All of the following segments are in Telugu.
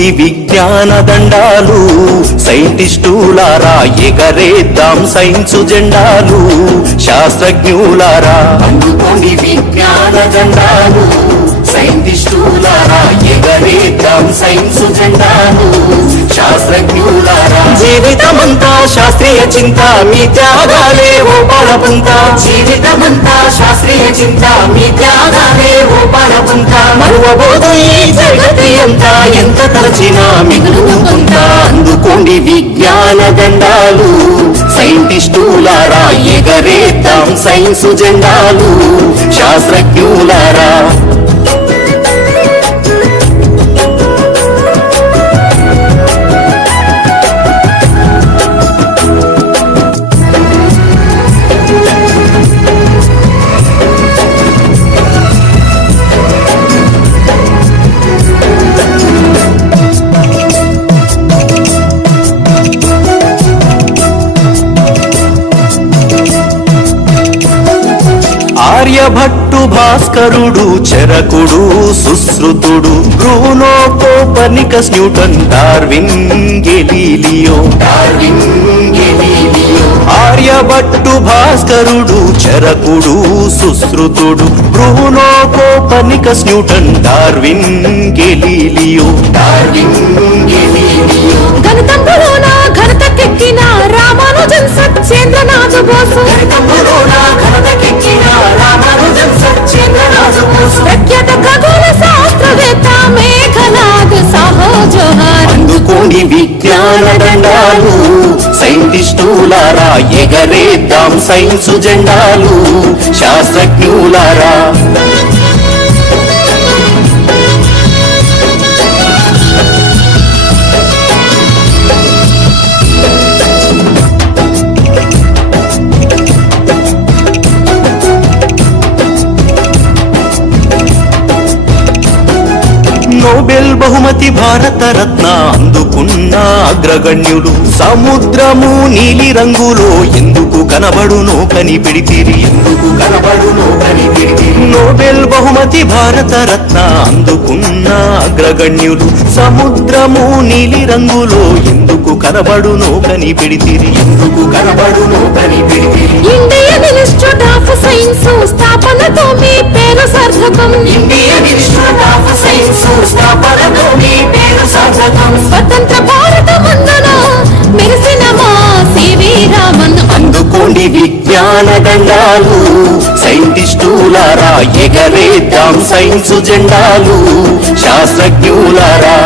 అందుకోండి విజ్ఞాన దండాలు, సైంటిస్టులారా ఎగరేద్దాం సైన్సు జెండాలు, శాస్త్రజ్ఞులారా అందుకోండి విజ్ఞాన దండాలు, సైంటిస్టులారా ఎగరేద్దాం సైన్సు జెండాలు, శాస్త్రజ్ఞులారా. జీవితమంతా శాస్త్రీయ చింత మీ త్యాగాలే ఓ పాలపుంత, జీవితమంతా శాస్త్రీయ చింత మీ త్యాగాలే ఓ పాలపుంత. మరువబోదు ఈ జగతి అంతా ఎంత తలచినా మిగులుకుంటా. అందుకోండి విజ్ఞాన దండాలు, సైంటిస్టులారా ఎగరేద్దాం సైన్సు జెండాలు, శాస్త్రజ్ఞులారా. ఆర్యభట్టు భాస్కరుడు చరకుడు సుశ్రుతుడు, Bruno Copernicus Newton Darwin Galileo. Aryabhata భాస్కరుడు చరకుడు సుశ్రుతుడు, Bruno Copernicus Newton Darwin Galileo. గణతంబులోన ఘనతకెక్కిన రామానుజన్ సత్యేంద్రనాథ్ బోసు, ప్రఖ్యాత ఖగోళ శాస్త్రవేత్త మేఘనాథ్ సాహో జోహార్. అందుకోండి విజ్ఞాన దండాలు, సైంటిస్టులారా ఎగరేద్దాం సైన్సు జెండాలు, శాస్త్రజ్ఞులారా. నోబెల్ బహుమతి భారత రత్న అందుకున్న అగ్రగణ్యులు, సముద్రము నీలి రంగులో ఎందుకు కనబడునో కనిపెడితిరి, ఎందుకు కనబడునో కనిపెడితిరి. నోబెల్ బహుమతి భారత రత్న అందుకున్న అగ్రగణ్యులు, సముద్రము నీలి రంగులో ఎందుకు కనబడునో కనిపెడితిరి, ఎందుకు కనబడునో కనిపెడితిరి. ఇండియన్ ఇన్స్టిట్యూట్ ఆఫ్ సైన్స్ స్థాపనతో మీ పేరు సార్థకం, ఇండియన్ ఇన్స్టిట్యూట్ ఆఫ్ సైన్స్ స్థాపనతో మీ పేరు సార్థకం. స్వతంత్ర భారత వందన మెరిసిన మా సివి రామన్. అందుకోండి విజ్ఞాన దండాలు, సైంటిస్టులారా ఎగరేద్దాం సైన్సు జెండాలు, శాస్త్రజ్ఞులారా.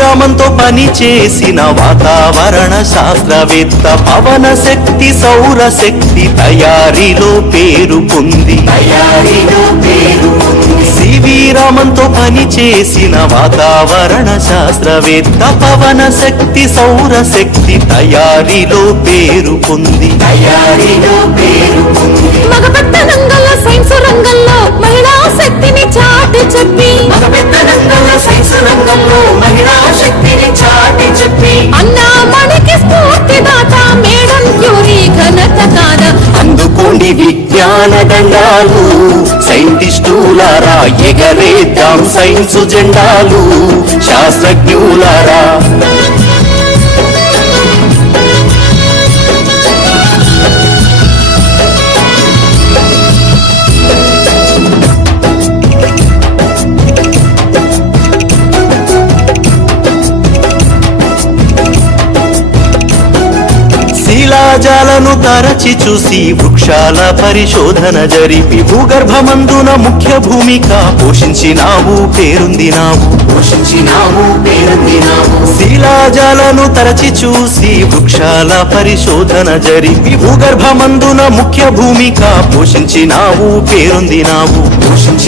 రామంతో పని చేసిన వాతావరణ శాస్త్రవేత్త, పవన శక్తి సౌర శక్తి తయారీలో పేరు పొంది, సివి రామంతో పని చేసిన వాతావరణ శాస్త్రవేత్త, పవన శక్తి సౌర శక్తి తయారీలో పేరు పొంది, మగపెద్ద రంగంలో సైన్స్ రంగంలో మహిళా శక్తిని చాటి చెప్పి, అన్నా మనకి స్ఫూర్తిదాత మేడం క్యూరీ ఘనత కాద. అందుకోండి విజ్ఞాన దండాలు, సైంటిస్టులారా ఎగరేద్దాం సైన్సు జెండాలు, శాస్త్రజ్ఞులారా. శిలాజాలను తరచి చూసి వృక్షాల పరిశోధన జరిపి, భూగర్భమందున ముఖ్య భూమిక పోషించినావు పేరొందినావు, శిలాజాలను తరచి చూసి వృక్షాల పరిశోధన జరిపి, భూగర్భమందున ముఖ్య భూమిక పోషించినావు పేరొందినావు.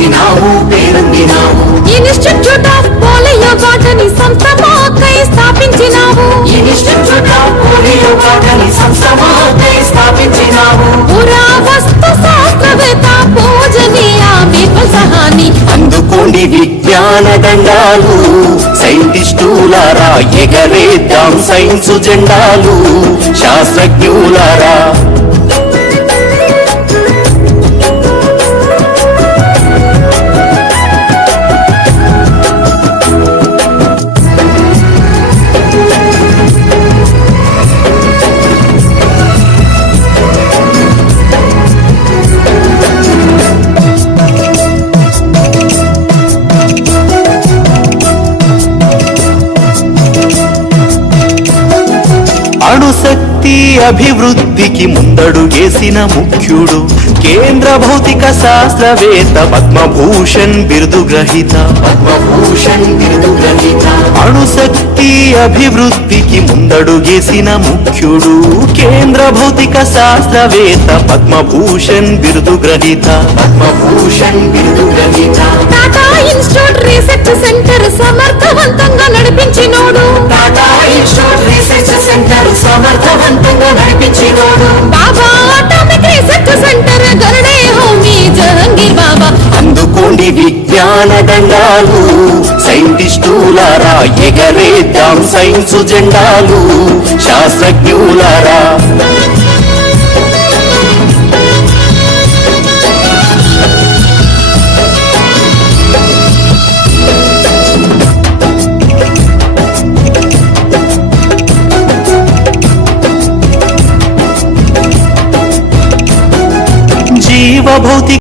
సాధించినావు పేరొందినావు ఇన్స్టిట్యూట్ ఆఫ్ పోలియో బాటనీ సంస్థ మాకై స్థాపించినావు ఇన్స్టిట్యూట్ ఆఫ్ పోలియో బాటనీ సంస్థ మాకై స్థాపించినావు పురావస్తు శాస్త్రవేత్త పూజనీయ పీపుల్ సహాని అందుకోండి విజ్ఞాన దండాలు సైంటిస్టులారా ఎగరేద్దాం సైన్స్ జెండాలు శాస్త్రజ్ఞులారా అణుశక్తి అభివృద్ధికి ముందడుగేసిన ముఖ్యుడు కేంద్ర భౌతిక శాస్త్రవేత్త పద్మభూషణ్ బిరుదు గ్రహీత అణుశక్తి అభివృద్ధికి ముందడుగేసిన ముఖ్యుడు కేంద్ర భౌతిక శాస్త్రవేత్త పద్మభూషణ్ బిరుదు గ్రహీత టాటా ఇన్స్టిట్యూట్ రీసెర్చ్ సెంటర్ సమర్థవంతంగా నడిపించినోడు సమర్థవంతంగా నడిపించినోడు బాబా అటామిక్ రీసెర్చ్ సెంటర్ గరుడే హోమీ జహంగీర్ బాబా అందుకోండి విజ్ఞాన దండాలు సైంటిస్టులారా ఎగరేద్దాం సైన్స్ జెండాలు శాస్త్రజ్ఞులారా జీవభౌతిక